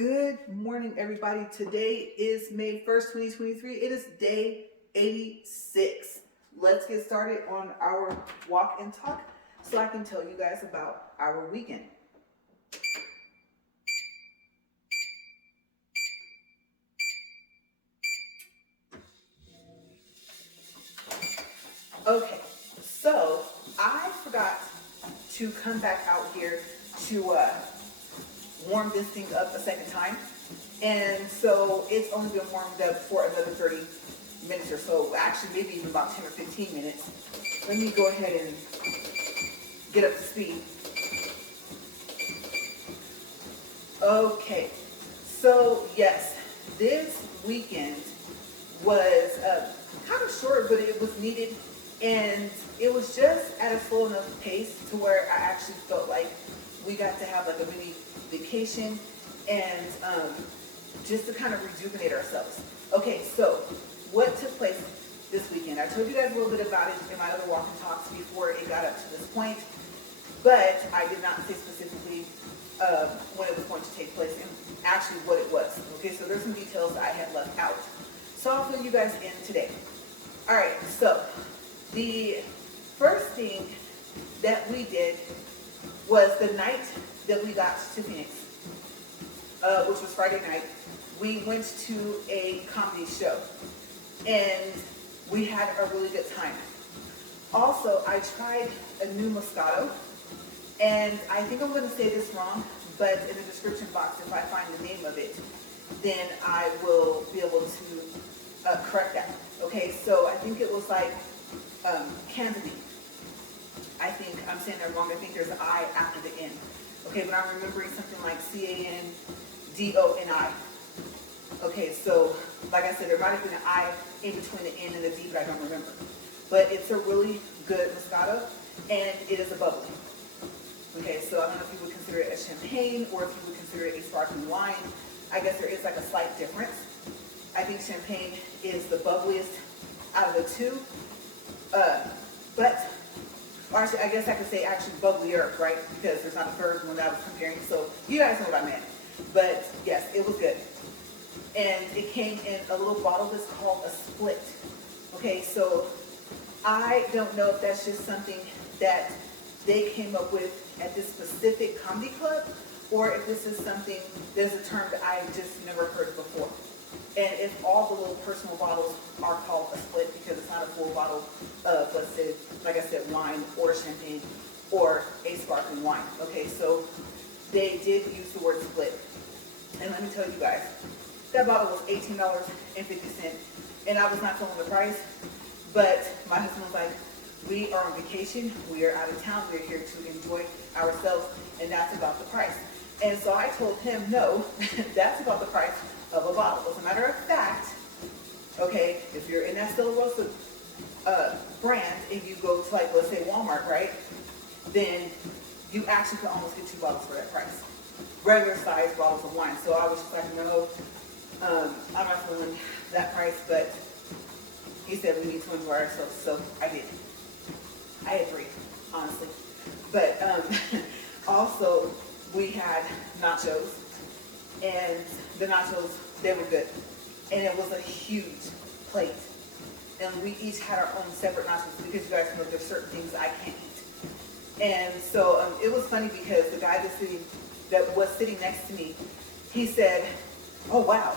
Good morning, everybody. Today is May 1st, 2023. It is day 86. Let's get started on our walk and talk so I can tell you guys about our weekend. Okay, so I forgot to come back out here to warm this thing up a second time. And so it's only been warmed up for another 30 minutes or so. Actually, maybe even about 10 or 15 minutes. Let me go ahead and get up to speed. Okay, so yes, this weekend was kind of short, but it was needed. And it was just at a slow enough pace to where I actually felt like we got to have like a mini vacation and just to kind of rejuvenate ourselves. Okay, so what took place this weekend? I told you guys a little bit about it in my other walk and talks before it got up to this point, but I did not say specifically when it was going to take place and actually what it was. Okay, so there's some details I had left out. So I'll fill you guys in today. All right, so the first thing that we did was the night that we got to Phoenix, which was Friday night. We went to a comedy show and we had a really good time. Also, I tried a new Moscato, and I think I'm going to say this wrong, but in the description box, if I find the name of it, then I will be able to correct that. Okay, so I think it was like Candoni. I think I'm saying that wrong. I think there's an I after the N. Okay, but I'm remembering something like Candoni. Okay, so like I said, there might have been an I in between the N and the D, but I don't remember. But it's a really good Moscato, and it is a bubbly. Okay, so I don't know if you would consider it a champagne or if you would consider it a sparkling wine. I guess there is like a slight difference. I think champagne is the bubbliest out of the two, but or actually, I guess I could say actually bubblier, right? Because there's not a third one that I was comparing. So you guys know what I meant. But yes, it was good. And it came in a little bottle that's called a split. Okay, so I don't know if that's just something that they came up with at this specific comedy club, or if this is something, there's a term that I just never heard before. And if all the little personal bottles are called a split because it's not a full bottle of, let's say, like I said, wine or champagne or a sparkling wine. Okay, so they did use the word split. And let me tell you guys, that bottle was $18.50. And I was not feeling the price, but my husband was like, we are on vacation, we are out of town, we're here to enjoy ourselves, and that's about the price. And so I told him, no, that's about the price of a bottle. As a matter of fact, okay, if you're in that Stella Rosa brand and you go to, like, let's say Walmart, right, then you actually can almost get 2 bottles for that price. Regular size bottles of wine. So I was just like, no, I'm not feeling that price, but he said we need to enjoy ourselves, so I did. I had 3, honestly. But also, we had nachos, and the nachos, they were good. And it was a huge plate. And we each had our own separate nachos because you guys know there's certain things I can't eat. And so it was funny because the guy that was sitting next to me, he said, oh wow,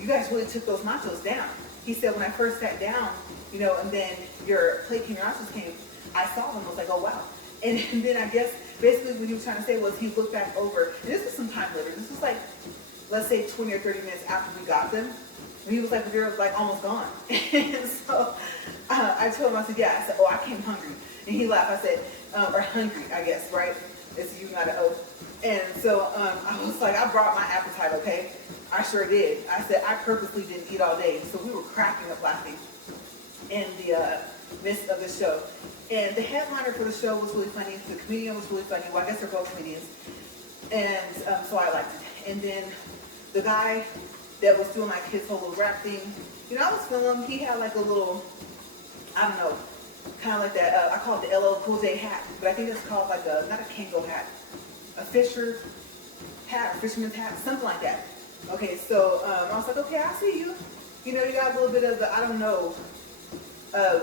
you guys really took those nachos down. He said, when I first sat down, you know, and then your plate came, your nachos came, I saw them, I was like, oh wow. And then I guess basically what he was trying to say was he looked back over, and this was some time later, this was like, let's say 20 or 30 minutes after we got them, and he was like, the girl was like almost gone. And so I told him, I said, yeah, I said, oh, I came hungry. And he laughed, I said, or hungry, I guess, right? It's you, not an O. And so I was like, I brought my appetite, okay? I sure did. I said, I purposely didn't eat all day. So we were cracking up laughing in the midst of the show. And the headliner for the show was really funny. The comedian was really funny. Well, I guess they're both comedians. And so I liked it. And then the guy that was doing like his whole little rap thing, you know, I was feeling him. He had like a little, I don't know, kind of like that, I call it the LL Cool J hat. But I think it's called like a, not a Kango hat, a Fisher hat or fisherman's hat, something like that. Okay, so I was like, okay, I see you. You know, you got a little bit of the, I don't know,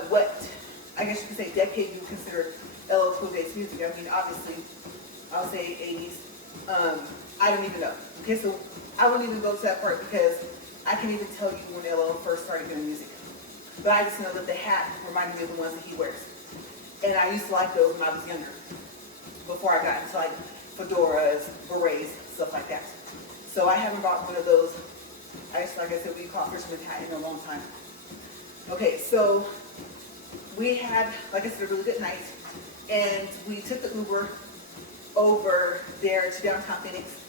what, I guess you could say decade you would consider LL Cool J's music. I mean, obviously, I'll say 80s. I don't even know. Okay, so I wouldn't even go to that part because I can't even tell you when LL first started doing music. But I just know that the hat reminded me of the ones that he wears. And I used to like those when I was younger, before I got into like fedoras, berets, stuff like that. So I haven't bought one of those, like I said, we call fisherman's hat in a long time. Okay, so we had, like I said, a really good night, and we took the Uber over there to downtown Phoenix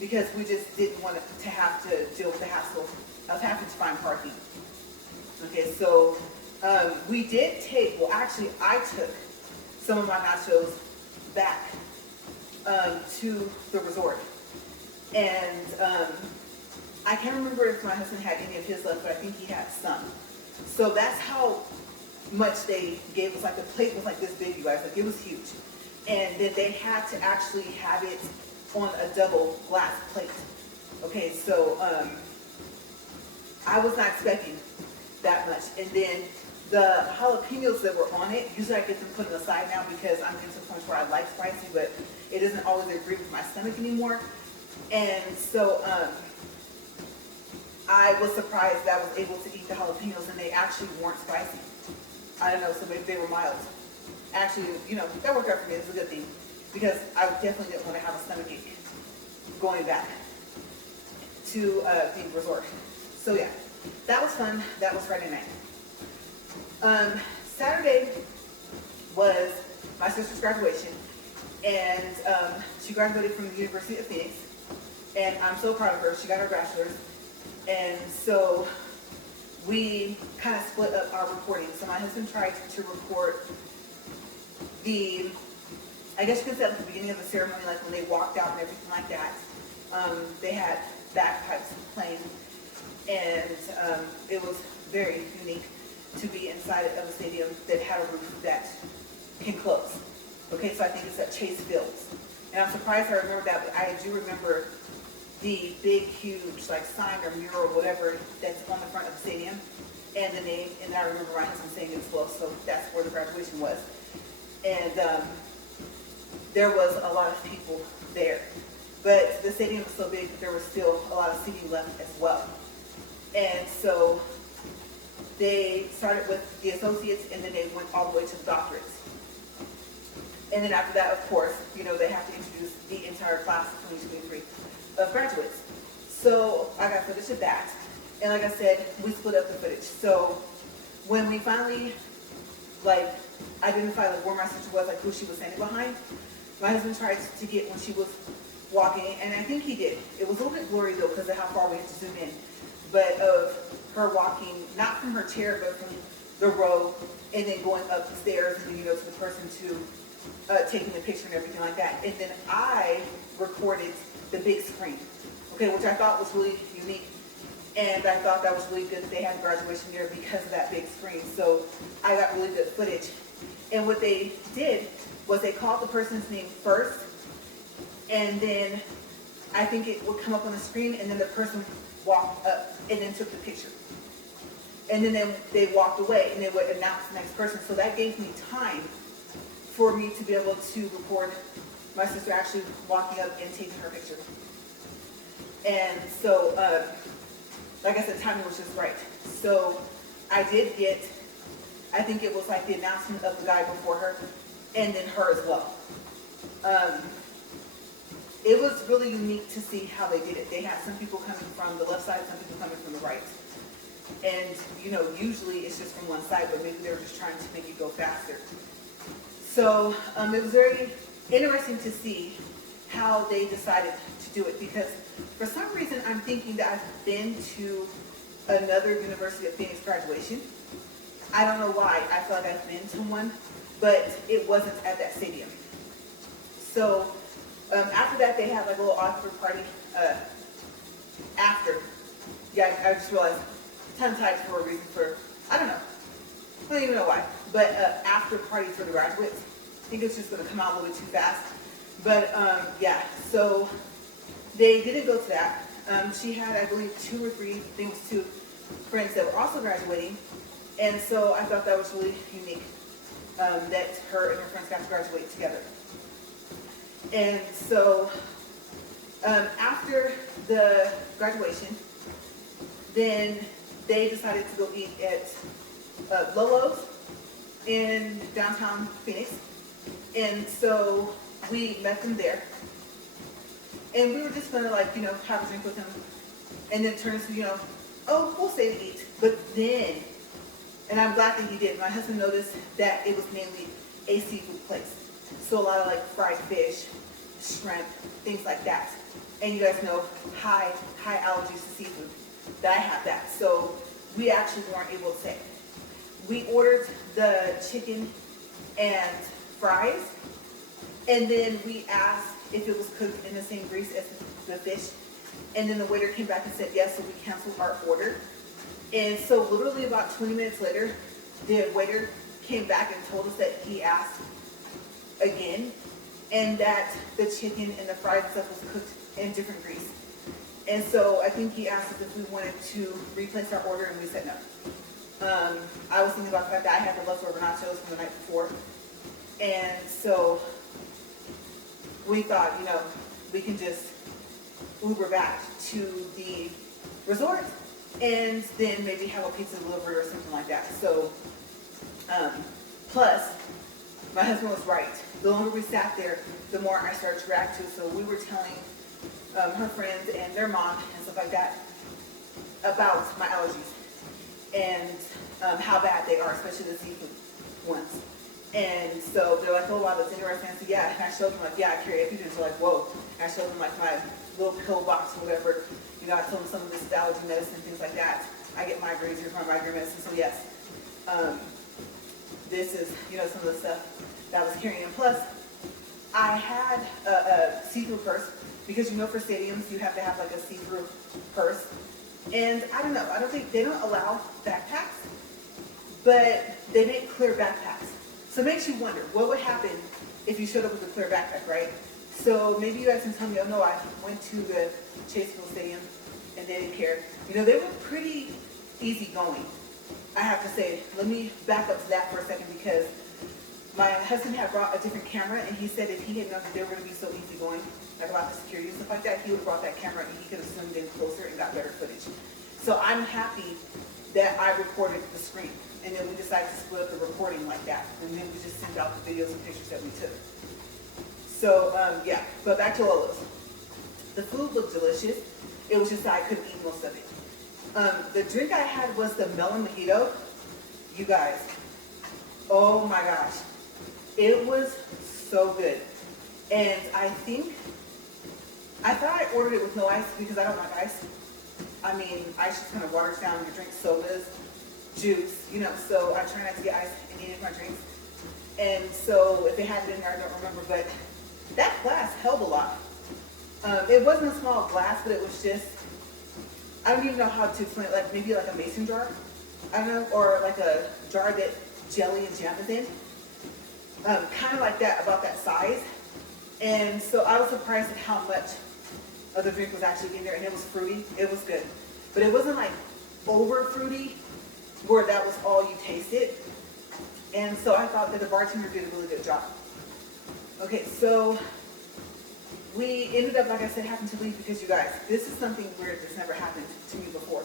because we just didn't want to have to deal with the hassle of having to find parking. Okay, so we did take, well actually I took some of my nachos back to the resort. And I can't remember if my husband had any of his left, but I think he had some. So that's how much they gave us. Like the plate was like this big, you guys, like it was huge. And then they had to actually have it on a double glass plate. Okay, so I was not expecting that much. And then the jalapenos that were on it, usually I get them put aside now because I'm getting to the point where I like spicy, but it doesn't always agree with my stomach anymore. And so I was surprised that I was able to eat the jalapenos and they actually weren't spicy. I don't know, so maybe they were mild. Actually, you know, that worked out for me. It's a good thing because I definitely didn't want to have a stomachache going back to the resort. So yeah, that was fun. That was Friday night. Saturday was my sister's graduation, and she graduated from the University of Phoenix, and I'm so proud of her. She got her bachelor's, and so we kind of split up our recording. So my husband tried to record the, I guess you could say at the beginning of the ceremony, like when they walked out and everything like that. They had bagpipes playing, and it was very unique to be inside of a stadium that had a roof that can close. Okay, so I think it's at Chase Fields. And I'm surprised I remember that, but I do remember the big, huge, like sign or mural, whatever, that's on the front of the stadium, and the name, and I remember my husband saying it was close, so that's where the graduation was. And there was a lot of people there. But the stadium was so big that there was still a lot of seating left as well. And so they started with the associates, and then they went all the way to the doctorates. And then after that, of course, you know, they have to introduce the entire class of 2023 of graduates. So I got footage of that. And like I said, we split up the footage. So when we finally, like, identified like, where my sister was, like who she was standing behind, my husband tried to get when she was walking, and I think he did. It was a little bit blurry though because of how far we had to zoom in. But of her walking, not from her chair, but from the row, and then going up the stairs, and then, you know, to the person to taking the picture and everything like that. And then I recorded the big screen, okay, which I thought was really unique. And I thought that was really good that they had graduation there because of that big screen. So I got really good footage. And what they did was they called the person's name first, and then I think it would come up on the screen, and then the person walked up and then took the picture. And then they walked away, and they would announce the next person. So that gave me time for me to be able to record my sister actually walking up and taking her picture. And so, like I said, timing was just right. So I did get, I think it was like the announcement of the guy before her, and then her as well. It was really unique to see how they did it. They had some people coming from the left side, some people coming from the right. And, you know, usually it's just from one side, but maybe they were just trying to make it go faster. So it was very interesting to see how they decided to do it, because for some reason I'm thinking that I've been to another University of Phoenix graduation. I don't know why. I feel like I've been to one, but it wasn't at that stadium. So after that, they had like a little after party after. Yeah, I just realized tongue-tied for a reason for, I don't know. I don't even know why. But after party for the graduates. I think it's just going to come out a little bit too fast. But yeah, so they didn't go to that. She had, I believe, 2 or 3, I think it was 2 friends that were also graduating. And so I thought that was really unique, that her and her friends got to graduate together. And so after the graduation, then they decided to go eat at Lolo's in downtown Phoenix. And so we met them there. And we were just gonna, like, you know, have a drink with them. And then turn to, you know, oh, we'll stay to eat. But then, and I'm glad that he did, my husband noticed that it was mainly a seafood place. So a lot of like fried fish, shrimp, things like that. And you guys know, high allergies to seafood. That I have that. So we actually weren't able to say. We ordered the chicken and fries. And then we asked if it was cooked in the same grease as the fish. And then the waiter came back and said yes, so we canceled our order. And so literally about 20 minutes later, the waiter came back and told us that he asked again, and that the chicken and the fries and stuff was cooked in different grease. And so I think he asked us if we wanted to replace our order, and we said no. I was thinking about the fact that I had the leftover nachos from the night before. And so we thought, you know, we can just Uber back to the resort and then maybe have a pizza delivery or something like that. So, plus, my husband was right. The longer we sat there, the more I started to react to it. So we were telling her friends and their mom and stuff like that about my allergies and how bad they are, especially the seafood ones. And so they're like, oh wow, that's interesting. I said, yeah. And I showed them, like, yeah, I carry EpiPens. They're like, whoa. And I showed them like my little pill box or whatever. You know, I told them some of this allergy medicine, things like that. I get migraines, here's my migraine medicine. So yes, this is, you know, some of the stuff that I was carrying. And plus, I had a see-through purse because, you know, for stadiums, you have to have like a see-through purse. And I don't know, I don't think, they don't allow backpacks, but they make clear backpacks. So it makes you wonder, what would happen if you showed up with a clear backpack, right? So maybe you guys can tell me, oh no, I went to the Chaseville Stadium and they didn't care. You know, they were pretty easygoing, I have to say. Let me back up to that for a second, because my husband had brought a different camera, and he said if he had known that they were going to be so easygoing, like about the security and stuff like that, he would have brought that camera and he could have zoomed in closer and got better footage. So I'm happy that I recorded the screen, and then we decided to split up the recording like that, and then we just sent out the videos and pictures that we took. So yeah, but back to Lolo's. The food looked delicious. It was just that I couldn't eat most of it. The drink I had was the melon mojito. You guys, oh my gosh, it was so good. And I thought I ordered it with no ice because I don't like ice. I mean, ice just kind of waters down your drink, sodas, juice, you know, so I try not to get ice in any of my drinks. And so if it had it in there, I don't remember, but that glass held a lot. It wasn't a small glass, but it was just, I don't even know how to explain it, like maybe like a mason jar, I don't know, or like a jar that jelly and jam is in. Kind of like that, about that size. And so I was surprised at how much of the drink was actually in there, and it was fruity. It was good. But it wasn't like over fruity where that was all you tasted. And so I thought that the bartender did a really good job. Okay, so we ended up, like I said, having to leave because, you guys, this is something weird that's never happened to me before.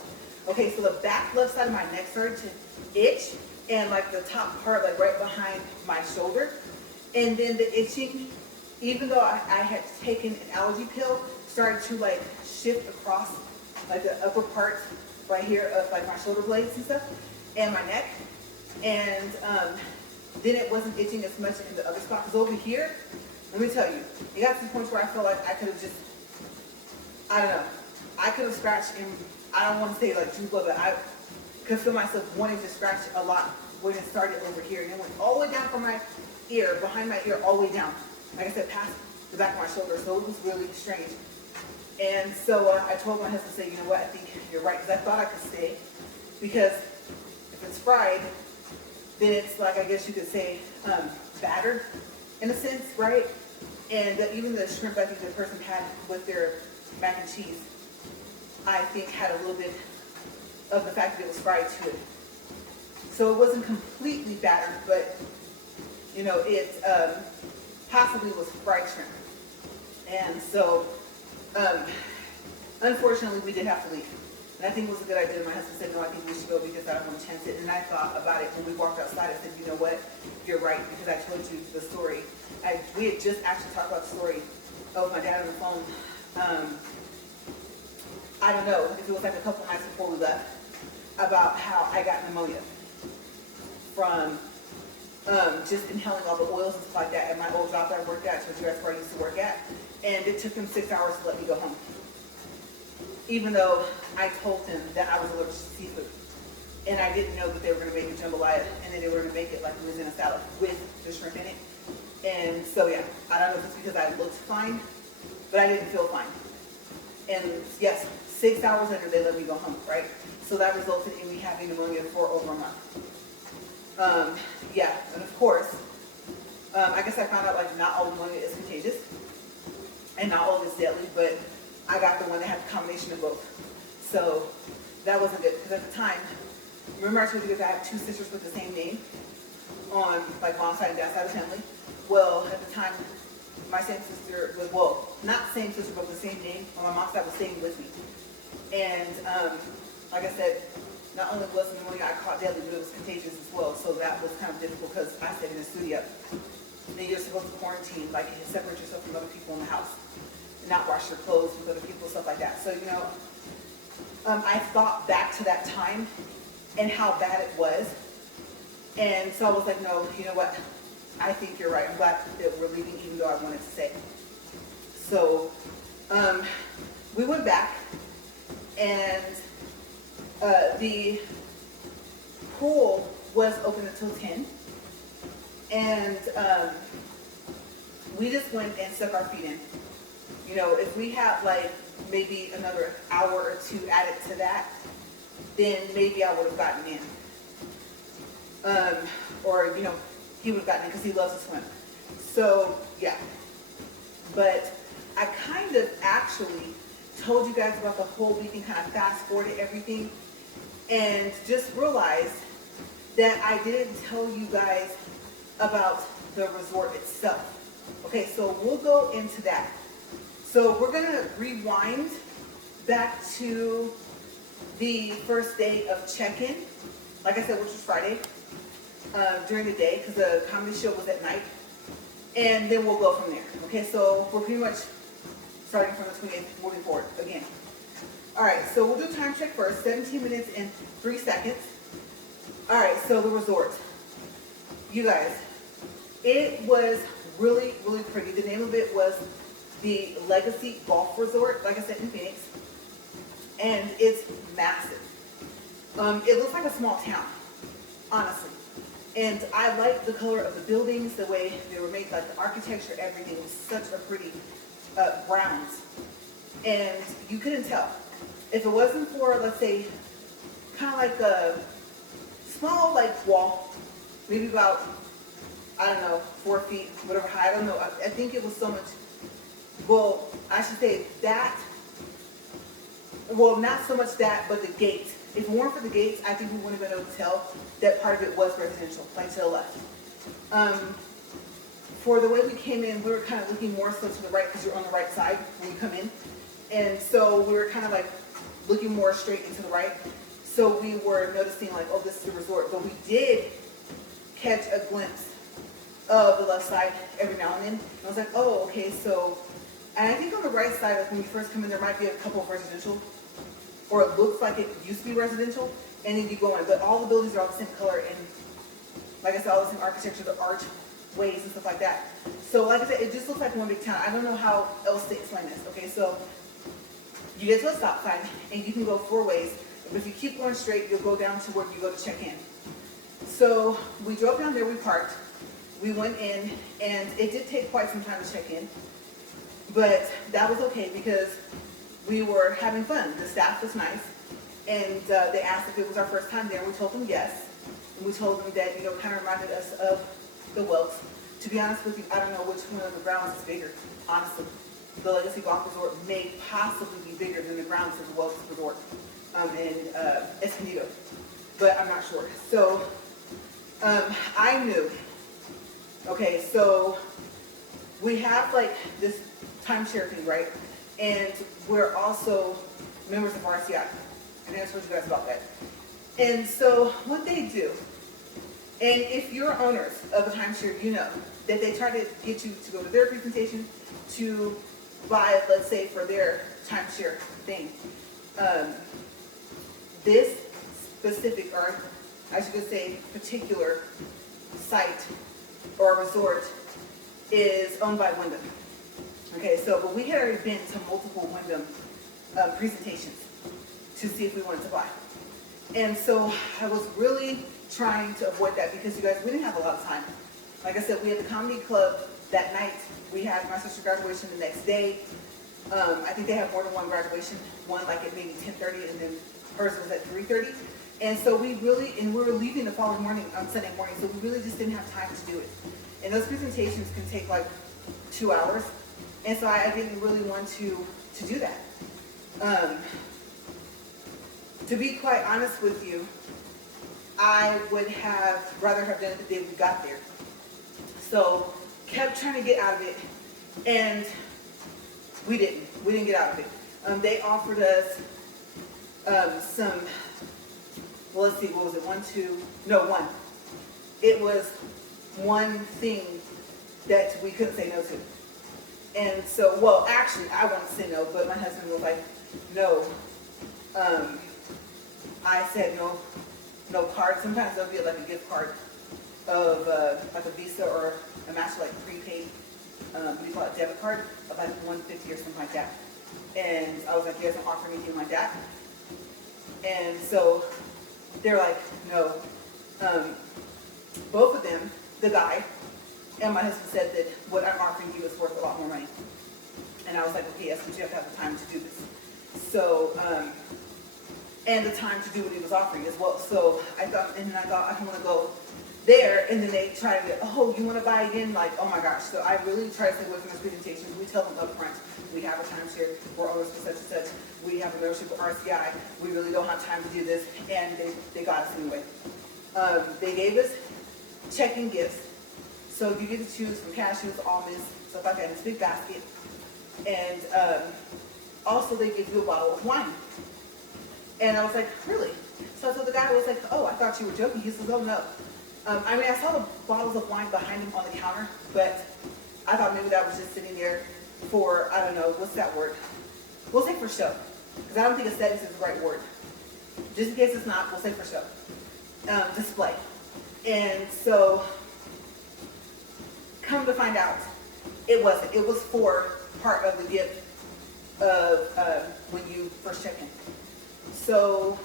Okay, so the back left side of my neck started to itch, and like the top part, like right behind my shoulder. And then the itching, even though I had taken an allergy pill, started to like shift across like the upper part right here of like my shoulder blades and stuff, and my neck. And then it wasn't itching as much in the other spot, because over here, let me tell you, it got to the point where I felt like I could have just, I don't know, I could have scratched, and I don't want to say like drew blood, but I could feel myself wanting to scratch a lot when it started over here, and it went all the way down from my ear, behind my ear, all the way down, like I said, past the back of my shoulder. So it was really strange. And so I told my husband, say, you know what, I think you're right, because I thought I could stay, because if it's fried, then it's like, I guess you could say, battered in a sense, right? And even the shrimp I think the person had with their mac and cheese, I think had a little bit of the fact that it was fried to it. So it wasn't completely battered, but you know, it possibly was fried shrimp. And so, unfortunately, we did have to leave. And I think it was a good idea. My husband said, no, I think we should go because I don't want to chance it. And I thought about it when we walked outside. I said, you know what? You're right, because I told you the story. We had just actually talked about the story of my dad on the phone. I don't know if it was like a couple nights before we left, about how I got pneumonia from just inhaling all the oils and stuff like that at my old job that I worked at, which that's where I used to work at. And it took him 6 hours to let me go home, even though I told him that I was allergic to seafood. And I didn't know that they were going to make a jambalaya, and then they were going to make it like Louisiana salad with the shrimp in it. And so, yeah, I don't know if it's because I looked fine, but I didn't feel fine. And yes, 6 hours later, they let me go home, right? So that resulted in me having pneumonia for over a month. Yeah, and of course, I guess I found out like not all pneumonia is contagious, and not all of it's deadly, but I got the one that had the combination of both. So that wasn't good, because at the time, remember I told you guys I have two sisters with the same name on like mom's side and dad's side of the family? Well, at the time, my same sister was, well, not same sister, but the same name on my mom's side was staying with me. And like I said, not only was pneumonia I caught deadly, but it was contagious as well. So that was kind of difficult because I stayed in the studio. And you're supposed to quarantine, like separate yourself from other people in the house, and not wash your clothes with other people, stuff like that. So, you know, I thought back to that time and how bad it was. And so I was like, no, you know what? I think you're right. I'm glad that we're leaving, even though I wanted to stay. So we went back, and the pool was open until 10. And we just went and stuck our feet in. You know, if we had like maybe another hour or two added to that, then maybe I would have gotten in. Or, you know, he would have gotten in because he loves to swim. So, yeah. But I kind of actually told you guys about the whole week and kind of fast forwarded everything, and just realized that I didn't tell you guys about the resort itself. Okay, so we'll go into that. So we're gonna rewind back to the first day of check-in, like I said, which was Friday, during the day, because the comedy show was at night, and then we'll go from there. Okay, so we're pretty much starting from the 28th, moving forward again. All right, so we'll do time check first, 17 minutes and 3 seconds. All right, so the resort. You guys, it was really, really pretty. The name of it was the Legacy Golf Resort, like I said, in Phoenix. And it's massive. It looks like a small town, honestly. And I like the color of the buildings, the way they were made, like the architecture, everything. It was such a pretty browns. And you couldn't tell. If it wasn't for, let's say, kind of like a small like wall, maybe about, I don't know, 4 feet, whatever high, I don't know. I think it was so much, well, I should say that, well, not so much that, but the gates. If it weren't for the gates, I think we wouldn't have been able to tell that part of it was residential, like to the left. For the way we came in, we were kind of looking more so to the right because you're on the right side when you come in. And so we were kind of like looking more straight into the right. So we were noticing like, oh, this is the resort. But we did catch a glimpse of the left side every now and then. And I was like, oh, okay, so, and I think on the right side, like when you first come in, there might be a couple of residential, or it looks like it used to be residential, and then you go in. But all the buildings are all the same color, and like I said, all the same architecture, the archways and stuff like that. So like I said, it just looks like one big town. I don't know how else to explain this. Okay, so you get to a stop sign, and you can go 4 ways. But if you keep going straight, you'll go down to where you go to check in. So we drove down there, we parked, we went in, and it did take quite some time to check in. But that was okay because we were having fun. The staff was nice, and they asked if it was our first time there. We told them yes, and we told them that, you know, kind of reminded us of the Welks. To be honest with you, I don't know which one of the grounds is bigger, honestly. The Legacy Golf Resort may possibly be bigger than the grounds of the Wellness Resort in Escondido, but I'm not sure. So I knew, okay, so we have like this timeshare thing, right? And we're also members of RCI. And I told you guys about that. And so what they do, and if you're owners of a timeshare, you know that they try to get you to go to their presentation, to buy, let's say, for their timeshare thing. This specific, or I should say particular site or resort is owned by Wyndham. Okay, so, but we had already been to multiple Wyndham presentations to see if we wanted to buy. And so I was really trying to avoid that because, you guys, we didn't have a lot of time. Like I said, we had the comedy club that night. We had my sister's graduation the next day. I think they have more than one graduation, one like at maybe 10:30 and then hers was at 3:30. And so we were leaving the following morning, on Sunday morning, so we really just didn't have time to do it. And those presentations can take like 2 hours. And so I didn't really want to do that. To be quite honest with you, I would have rather have done it the day we got there. So kept trying to get out of it, and we didn't get out of it. They offered us some, well, let's see, what was it, one. It was one thing that we couldn't say no to. And so, well, actually, I wanted to say no, but my husband was like, no. I said no card. Sometimes they'll get like a gift card of like a Visa or a Master, like prepaid, we call it debit card, of like $150 or something like that. And I was like, you guys don't offer anything like that? And so they're like, no. Both of them, the guy and my husband, said that what I'm offering you is worth a lot more money. And I was like, okay, yes, but you have to have the time to do this. So, and the time to do what he was offering as well. So I thought I want to go there, and then they try to get, oh, you want to buy again? Like, oh my gosh. So I really try to stay away from those presentations. We tell them up front, we have a timeshare, we're owners for such and such, we have a membership with RCI, we really don't have time to do this, and they got us anyway. They gave us checking gifts. So you get to choose from cashews, almonds, stuff like that in this big basket. And also they give you a bottle of wine. And I was like, really? So the guy was like, oh, I thought you were joking. He says, oh, no. I mean, I saw the bottles of wine behind him on the counter, but I thought maybe that was just sitting there for, I don't know, what's that word? We'll say for show, because I don't think aesthetics is the right word. Just in case it's not, we'll say for show. Display. And so, come to find out, it wasn't. It was for part of the gift of when you first check in. So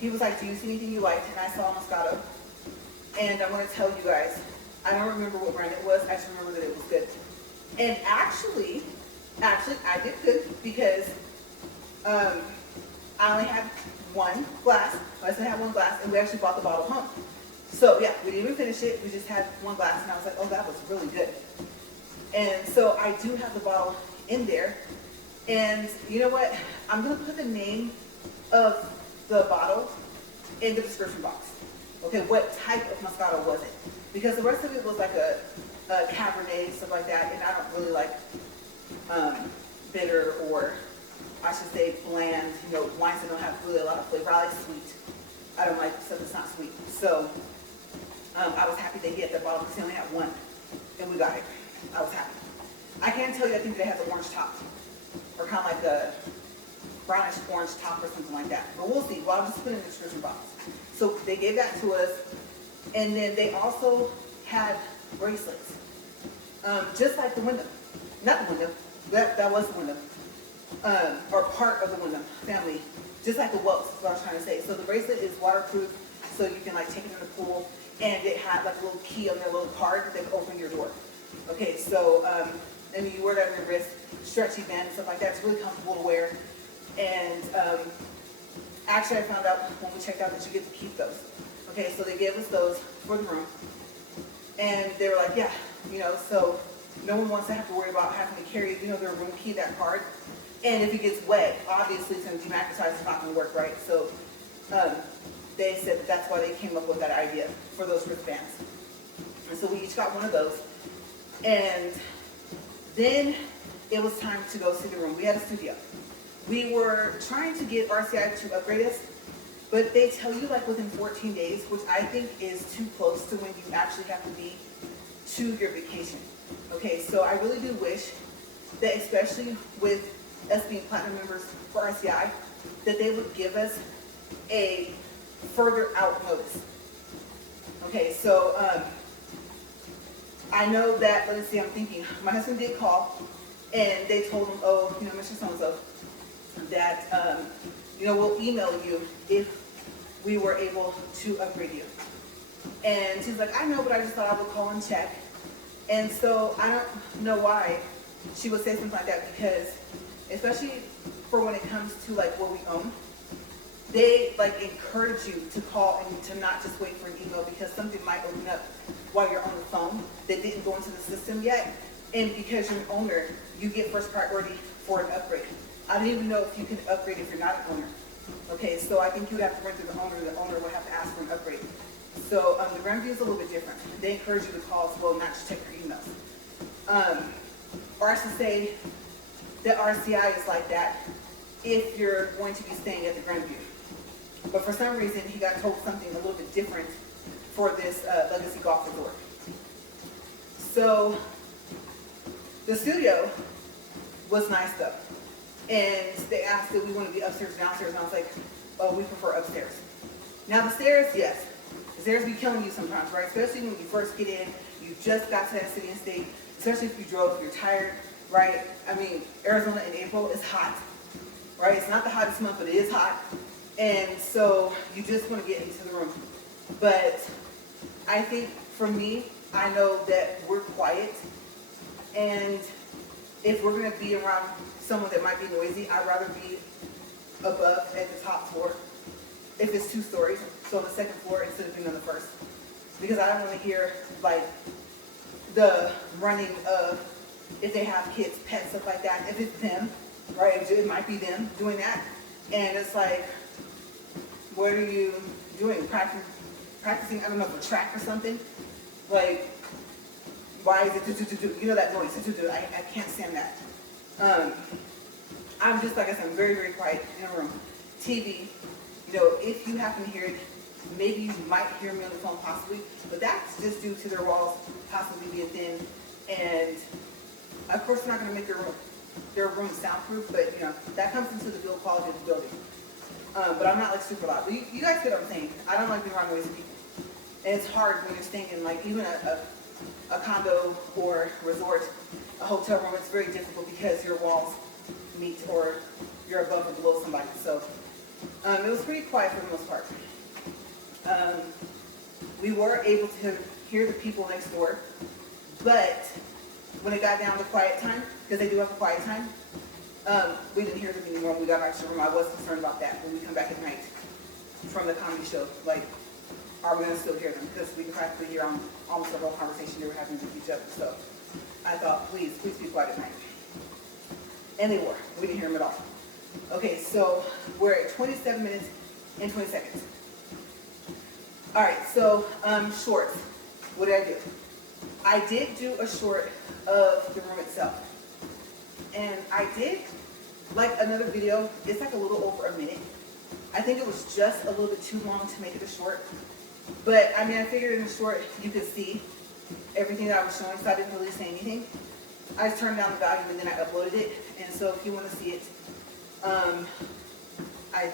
he was like, do you see anything you liked? And I saw Moscato. And I'm going to tell you guys, I don't remember what brand it was. I just remember that it was good. And actually, I did good because I only had one glass. I still had one glass, and we actually bought the bottle home. So yeah, we didn't even finish it. We just had one glass, and I was like, oh, that was really good. And so I do have the bottle in there. And you know what? I'm going to put the name of the bottle in the description box. Okay, what type of Moscato was it? Because the rest of it was like a Cabernet, stuff like that, and I don't really like bitter, or I should say bland, wines that don't have really a lot of flavor. I like sweet. I don't like stuff that's not sweet. So I was happy they get the bottle because they only had one, and we got it. I was happy. I can tell you, I think they have the orange top, or kind of like a brownish orange top or something like that. But we'll see. Well, I'll just put it in the description box. So they gave that to us, and then they also had bracelets, just like the Wyndham. Not the Wyndham. That was the Wyndham, or part of the Wyndham family, just like the Wells. Is what I was trying to say. So the bracelet is waterproof, so you can like take it in the pool, and it had like a little key on their little card that would open your door. Okay, so and you wear that on your wrist, stretchy band and stuff like that. It's really comfortable to wear. And actually, I found out when we checked out that you get to keep those. Okay, so they gave us those for the room. And they were like, yeah, you know, so no one wants to have to worry about having to carry, you know, their room key, that card. And if it gets wet, obviously it's going to demagnetize, it's not going to work, right? So they said that that's why they came up with that idea for those wristbands. And so we each got one of those. And then it was time to go see the room. We had a studio. We were trying to get RCI to upgrade us, but they tell you like within 14 days, which I think is too close to when you actually have to be to your vacation. Okay, so I really do wish that, especially with us being platinum members for RCI, that they would give us a further out notice. Okay, so I know that, let's see, I'm thinking, my husband did call and they told him, oh, you know, Mr. So-and-so, that, you know, we'll email you if we were able to upgrade you. And she's like, I know, but I just thought I would call and check. And so I don't know why she would say something like that, because especially for when it comes to like what we own, they like encourage you to call and to not just wait for an email, because something might open up while you're on the phone that didn't go into the system yet. And because you're an owner, you get first priority for an upgrade. I don't even know if you can upgrade if you're not an owner. Okay, so I think you'd have to run through the owner would have to ask for an upgrade. So the Grandview is a little bit different. They encourage you to call as well, not just check your emails. Or I should say that RCI is like that if you're going to be staying at the Grandview. But for some reason, he got told something a little bit different for this Legacy Golf Resort. So the studio was nice though. And they asked if we want to be upstairs or downstairs, and I was like, oh, we prefer upstairs. Now the stairs, yes. The stairs be killing you sometimes, right? Especially when you first get in, you just got to that city and state, especially if you drove, you're tired, right? I mean, Arizona in April is hot, right? It's not the hottest month, but it is hot. And so you just want to get into the room. But I think for me, I know that we're quiet, and if we're going to be around someone that might be noisy, I'd rather be above at the top floor if it's 2 stories, so on the second floor instead of being on the first, because I don't want to hear like the running of, if they have kids, pets, stuff like that. If it's them, right, it might be them doing that, and it's like, what are you doing? Practicing, I don't know, for track or something? Like, why is it, you know, that noise, I can't stand that. I'm just, like I said, I'm very, very quiet in a room. TV, you know, if you happen to hear it, maybe you might hear me on the phone possibly, but that's just due to their walls possibly being thin. And of course, we're not going to make their room soundproof, but you know, that comes into the build quality of the building. But I'm not like super loud. But you guys get what I'm saying. I don't like being around noisy people. And it's hard when you're staying in like even a condo or resort, a hotel room. It's very difficult because your walls meet or you're above or below somebody. So it was pretty quiet for the most part. We were able to hear the people next door, but when it got down to quiet time, because they do have a quiet time, we didn't hear them anymore when we got back to the room. I was concerned about that when we come back at night from the comedy show. Like, are we going to still hear them? Because we can practically hear almost the whole conversation they were having with each other. So I thought, please be quiet at night. And they were. We didn't hear them at all. Okay, so we're at 27 minutes and 20 seconds. All right, so shorts. What did I do? I did do a short of the room itself. And I did like another video. It's like a little over a minute. I think it was just a little bit too long to make it a short. But I mean, I figured in the short you could see everything that I was showing, so I didn't really say anything. I just turned down the volume and then I uploaded it. And so if you want to see it,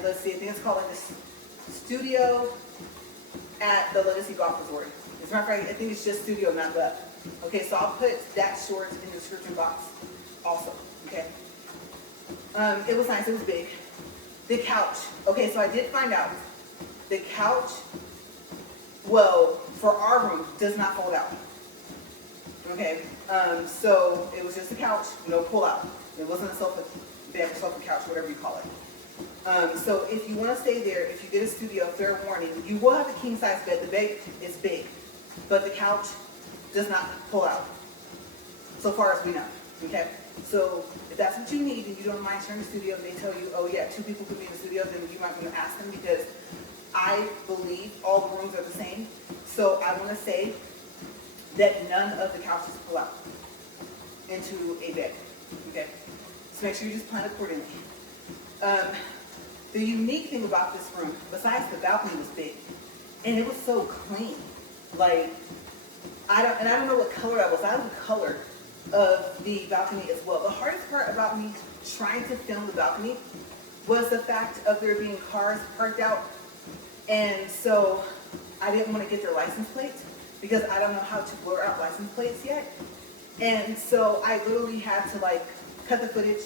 let's see, I think it's called like this studio at the Legacy Golf Resort. As a matter of fact, I think it's just studio, not the. Okay, so I'll put that short in the description box also. Okay. It was nice. It was big. The couch. Okay, so I did find out the couch, well, for our room, does not fold out. Okay. So it was just a couch, no pull out. It wasn't a sofa, bed, sofa couch, whatever you call it. So if you want to stay there, if you get a studio, fair warning, you will have a king size bed. The bed is big, but the couch does not pull out. so far as we know, okay? So if that's what you need and you don't mind sharing the studio and they tell you, oh yeah, 2 people could be in the studio, then you might want to ask them, because I believe all the rooms are the same. So I want to say that none of the couches pull out into a bed, okay? So make sure you just plan accordingly. The unique thing about this room, besides the balcony was big, and it was so clean. Like, I don't know what color I was. I was the color of the balcony as well. The hardest part about me trying to film the balcony was the fact of there being cars parked out. And so I didn't want to get their license plates because I don't know how to blur out license plates yet. And so I literally had to like cut the footage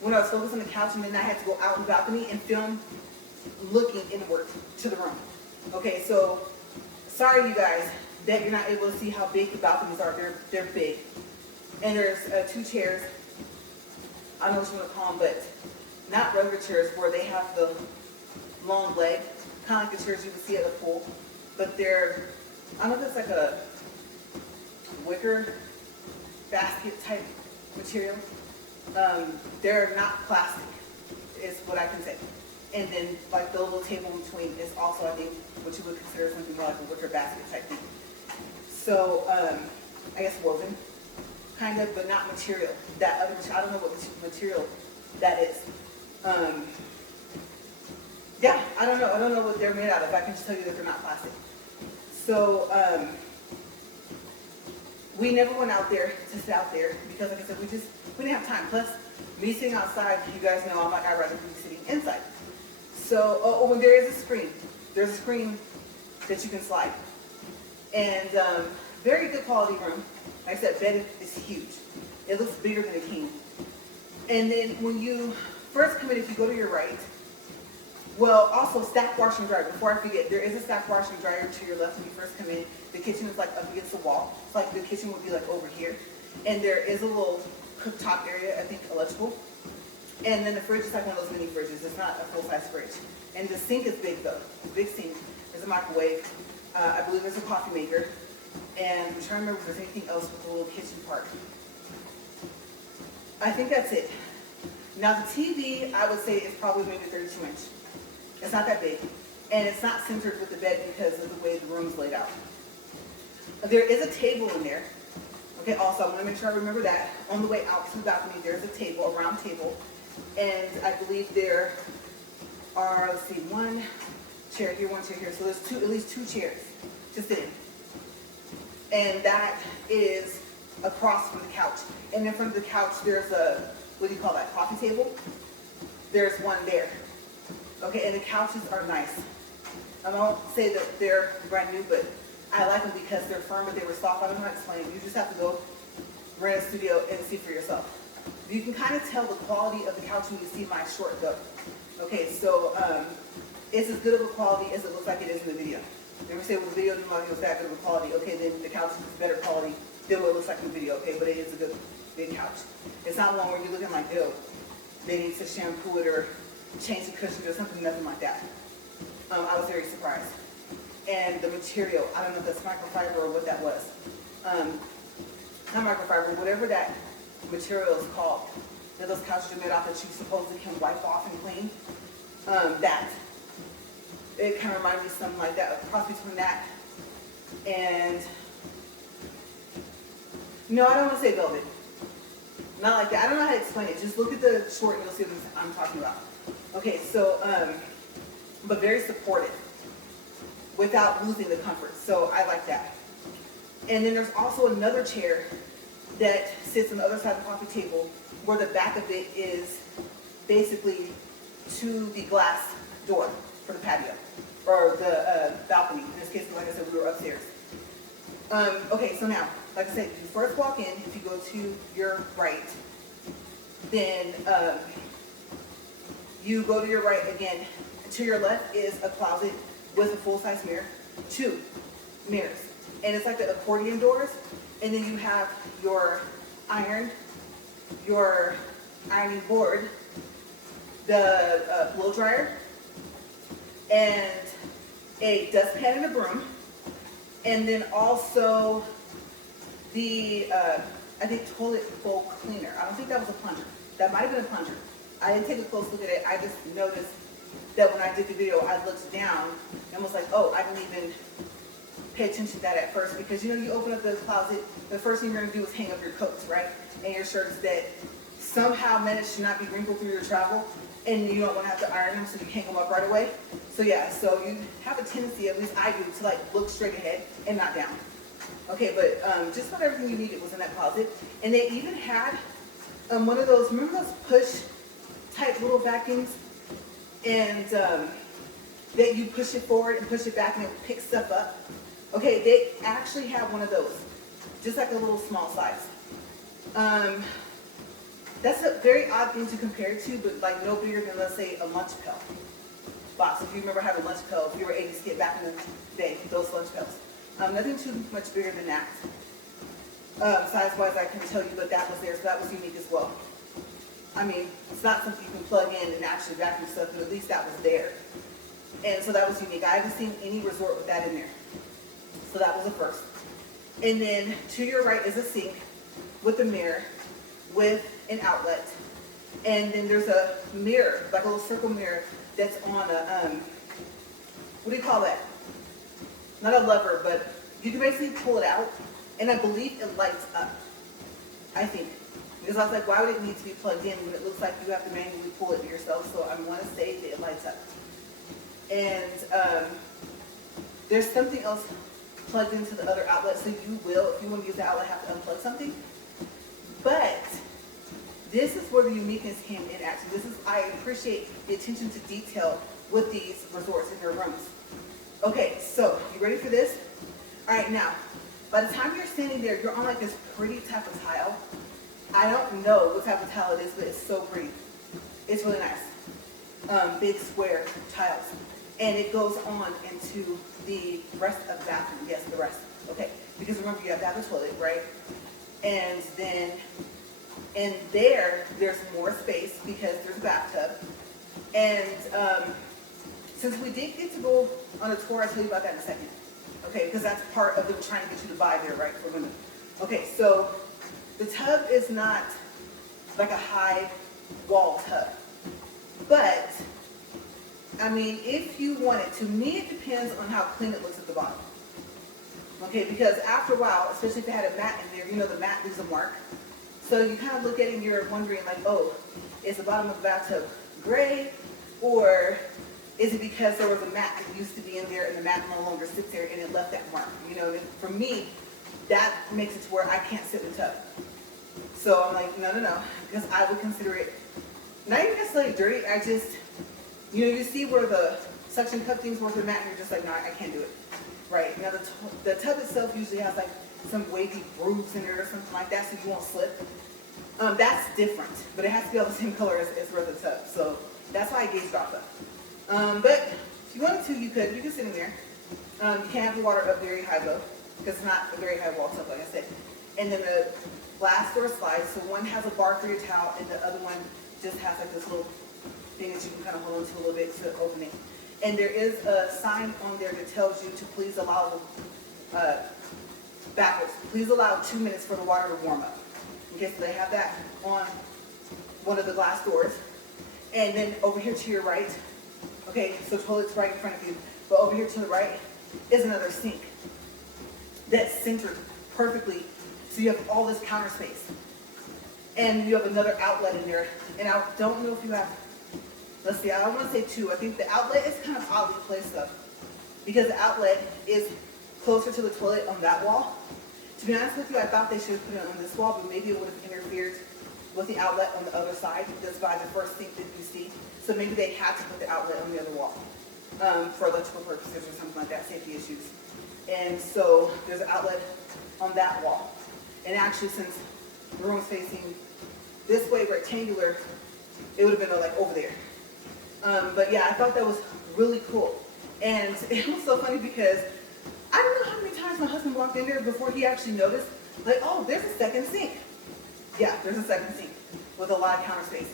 when I was focused on the couch, and then I had to go out in the balcony and film looking inward to the room. Okay, so sorry you guys that you're not able to see how big the balconies are. They're big. And there's 2 chairs. I don't know what you want to call them, but not regular chairs where they have the long leg, kind of like the chairs you would see at a pool. But they're, I don't know if it's like a wicker basket type material. They're not plastic, is what I can say. And then like the little table in between is also, I think, what you would consider something more like a wicker basket type thing. So, I guess woven, kind of, but not material. That other material, I don't know what material that is. Yeah, I don't know. I don't know what they're made out of. I can just tell you that they're not plastic. So, we never went out there to sit out there because, like I said, we didn't have time. Plus, me sitting outside, you guys know I'd rather be sitting inside. So, when there is a screen, there's a screen that you can slide. And very good quality room. Like I said, bed is huge. It looks bigger than a king. And then when you first come in, if you go to your right, well, also stack washer and dryer. Before I forget, there is a stack washer and dryer to your left when you first come in. The kitchen is like up against the wall. It's like the kitchen would be like over here. And there is a little cooktop area, I think electrical. And then the fridge is like one of those mini fridges. It's not a full-size fridge. And the sink is big though. Big sink. There's a microwave. I believe there's a coffee maker. And I'm trying to remember if there's anything else with the little kitchen part. I think that's it. Now the TV, I would say, is probably maybe 32 inch. It's not that big. And it's not centered with the bed because of the way the room's laid out. There is a table in there. Okay, also I want to make sure I remember that. On the way out to the balcony, there's a table, a round table. And I believe there are, let's see, 1 chair here, 1 chair here. So there's at least 2 chairs to sit in. And that is across from the couch. And in front of the couch, there's a, what do you call that, coffee table? There's one there. Okay, and the couches are nice. I won't say that they're brand new, but I like them because they're firm, but they were soft. I don't know how to explain it. You just have to go rent a studio and see for yourself. You can kind of tell the quality of the couch when you see my short though. Okay, so it's as good of a quality as it looks like it is in the video. They ever say, well, the video didn't look that good of a quality. Okay, then the couch is better quality than what it looks like in the video. Okay, but it is a good big couch. It's not one where you're looking like, ew, they need to shampoo it or change the cushions or something, nothing like that. I was very surprised. And the material, I don't know if that's microfiber or what that was. Not microfiber, whatever that material is called, that those couches are made off that you supposedly can wipe off and clean. That. It kind of reminds me of something like that, a cross between that and, no, I don't want to say velvet. Not like that. I don't know how to explain it. Just look at the short and you'll see what I'm talking about. Okay, so, but very supportive without losing the comfort. So I like that. And then there's also another chair that sits on the other side of the coffee table where the back of it is basically to the glass door for the patio or the balcony. In this case, like I said, we were upstairs. Okay, so now, like I said, you first walk in, if you go to your right, then you go to your right again. To your left is a closet with a full-size mirror, 2 mirrors. And it's like the accordion doors. And then you have your iron, your ironing board, the blow dryer, and a dustpan and a broom. And then also the, I think toilet bowl cleaner. I don't think that was a plunger. That might have been a plunger. I didn't take a close look at it. I just noticed that when I did the video, I looked down and was like, oh, I didn't even pay attention to that at first, because you know, you open up the closet, the first thing you're gonna do is hang up your coats, right? And your shirts that somehow managed to not be wrinkled through your travel, and you don't want to have to iron them, so you hang them up right away. So yeah, so you have a tendency, at least I do, to like look straight ahead and not down. Okay, but just about everything you needed was in that closet. And they even had one of those, remember those push type little vacuums? And that you push it forward and push it back and it picks stuff up. Okay, they actually have one of those, just like a little small size. That's a very odd thing to compare it to, but like no bigger than, let's say, a lunch pail box. If you remember having lunch pail, if you were 80s kid back in the day, those lunch pails. Nothing too much bigger than that. Size-wise, I can tell you, but that was there, so that was unique as well. I mean, it's not something you can plug in and actually vacuum stuff, but at least that was there. And so that was unique. I haven't seen any resort with that in there. So that was a first. And then to your right is a sink with a mirror with an outlet. And then there's a mirror, like a little circle mirror that's on a, what do you call that? Not a lever, but you can basically pull it out, and I believe it lights up, I think. Because I was like, why would it need to be plugged in when it looks like you have to manually pull it yourself? So I want to say that it lights up. And there's something else plugged into the other outlet, so you will, if you want to use the outlet, have to unplug something. But this is where the uniqueness came in action. This is, I appreciate the attention to detail with these resorts in your rooms. Okay, so you ready for this? All right, now, by the time you're standing there, you're on like this pretty type of tile. I don't know what type of tile it is, but it's so pretty. It's really nice. Big square tiles. And it goes on into the rest of the bathroom. Yes, the rest. Okay, because remember, you have to have a toilet, right? And then in there's more space because there's a bathtub. And since we did get to go on a tour, I'll tell you about that in a second. Okay, because that's part of them trying to get you to buy there, right, for women. Okay, so the tub is not like a high wall tub. But, I mean, if you want it, to me it depends on how clean it looks at the bottom. Okay, because after a while, especially if it had a mat in there, you know the mat leaves a mark. So you kind of look at it and you're wondering like, oh, is the bottom of the bathtub gray? Or is it because there was a mat that used to be in there and the mat no longer sits there and it left that mark? You know, for me, that makes it to where I can't sit in the tub. So I'm like, no, because I would consider it not even necessarily dirty. I just, you know, you see where the suction cup things were with the mat and you're just like, no, I can't do it. Right, now the tub itself usually has like some wavy grooves in it or something like that so you won't slip. That's different, but it has to be all the same color as the tub. So that's why I gauged off of. But if you wanted to, you could sit in there. You can't have the water up very high though, because it's not a very high wall tub, like I said. And then the glass door slides, so one has a bar for your towel and the other one just has like this little thing that you can kind of hold onto a little bit to open it. And there is a sign on there that tells you to please allow, backwards, please allow 2 minutes for the water to warm up. Okay, so they have that on one of the glass doors. And then over here to your right, okay, so toilet's right in front of you, but over here to the right is another sink that's centered perfectly. So you have all this counter space. And you have another outlet in there. And I don't know if you have, let's see, I don't want to say two. I think the outlet is kind of oddly placed though, because the outlet is closer to the toilet on that wall. To be honest with you, I thought they should have put it on this wall, but maybe it would have interfered with the outlet on the other side. That's by the first sink that you see. So maybe they had to put the outlet on the other wall for electrical purposes or something like that, safety issues. And so there's an outlet on that wall. And actually, since the room is facing this way, rectangular, it would have been like over there. But yeah, I thought that was really cool. And it was so funny because I don't know how many times my husband walked in there before he actually noticed, like, oh, there's a second sink. Yeah, there's a second sink with a lot of counter space.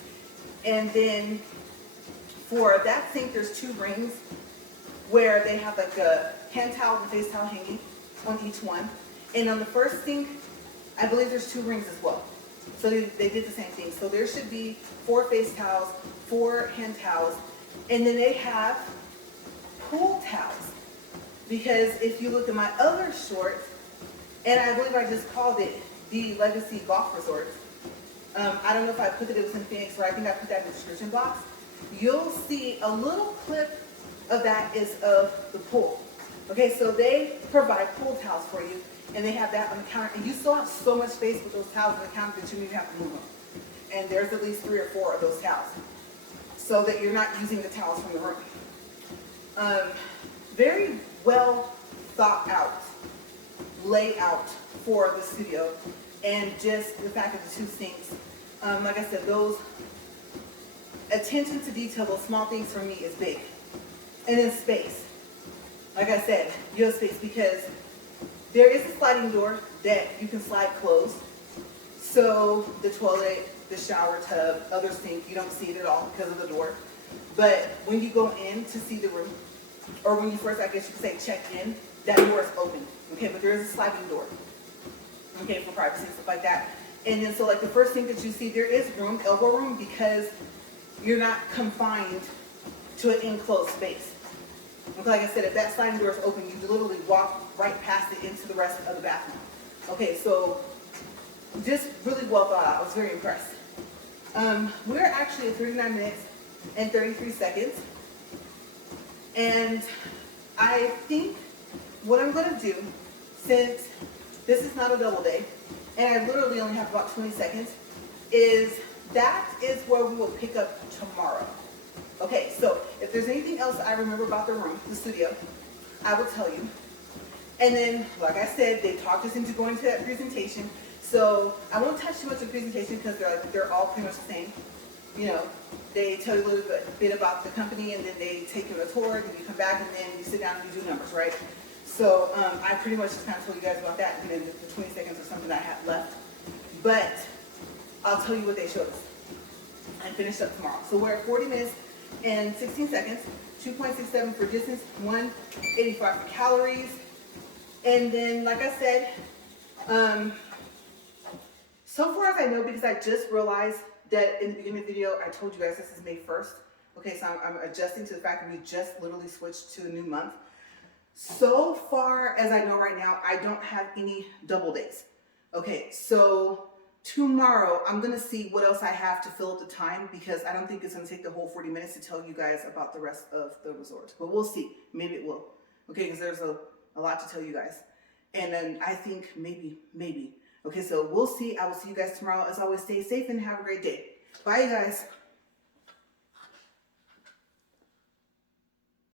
And then for that sink, there's 2 rings where they have like a hand towel and face towel hanging on each one. And on the first sink, I believe there's 2 rings as well. So they did the same thing. So there should be 4 face towels, 4 hand towels, and then they have pool towels. Because if you look at my other short, and I believe I just called it the Legacy Golf Resort. I don't know if I put that it was in Phoenix, or I think I put that in the description box. You'll see a little clip of that is of the pool. Okay, so they provide pool towels for you, and they have that on the counter, and you still have so much space with those towels on the counter that you don't even have to move them. And there's at least 3 or 4 of those towels, so that you're not using the towels from the room. Very well thought out layout for the studio, and just the fact that the 2 sinks, like I said, those attention to detail, those small things for me is big. And then space. Like I said, you have space because there is a sliding door that you can slide closed. So the toilet, the shower tub, other sink, you don't see it at all because of the door. But when you go in to see the room, or when you first, I guess you could say, check in, that door is open. Okay, but there is a sliding door. Okay, for privacy and stuff like that. And then so like the first thing that you see, there is room, elbow room, because you're not confined to an enclosed space. Okay, like I said, if that sliding door is open, you literally walk right past it into the rest of the bathroom. Okay, so just really well thought out. I was very impressed. We're actually at 39 minutes and 33 seconds. And I think what I'm going to do, since this is not a double day, and I literally only have about 20 seconds, is that is where we will pick up tomorrow. Okay, so if there's anything else I remember about the room, the studio, I will tell you. And then, like I said, they talked us into going to that presentation. So I won't touch too much of the presentation because they're all pretty much the same. You know, they tell you a little bit about the company, and then they take you on a tour, and you come back, and then you sit down and you do numbers, right? So I pretty much just kind of told you guys about that, and then the 20 seconds or something I have left. But I'll tell you what they showed us and finish up tomorrow. So we're at 40 minutes and 16 seconds, 2.67 for distance, 185 for calories. And then, like I said, so far as I know, because I just realized that in the beginning of the video, I told you guys this is May 1st. Okay, so I'm adjusting to the fact that we just literally switched to a new month. So far as I know right now, I don't have any double days. Okay, so tomorrow I'm going to see what else I have to fill up the time, because I don't think it's going to take the whole 40 minutes to tell you guys about the rest of the resort. But we'll see. Maybe it will. Okay, because there's a lot to tell you guys. And then I think maybe. Okay, so we'll see. I will see you guys tomorrow. As always, stay safe and have a great day. Bye, you guys.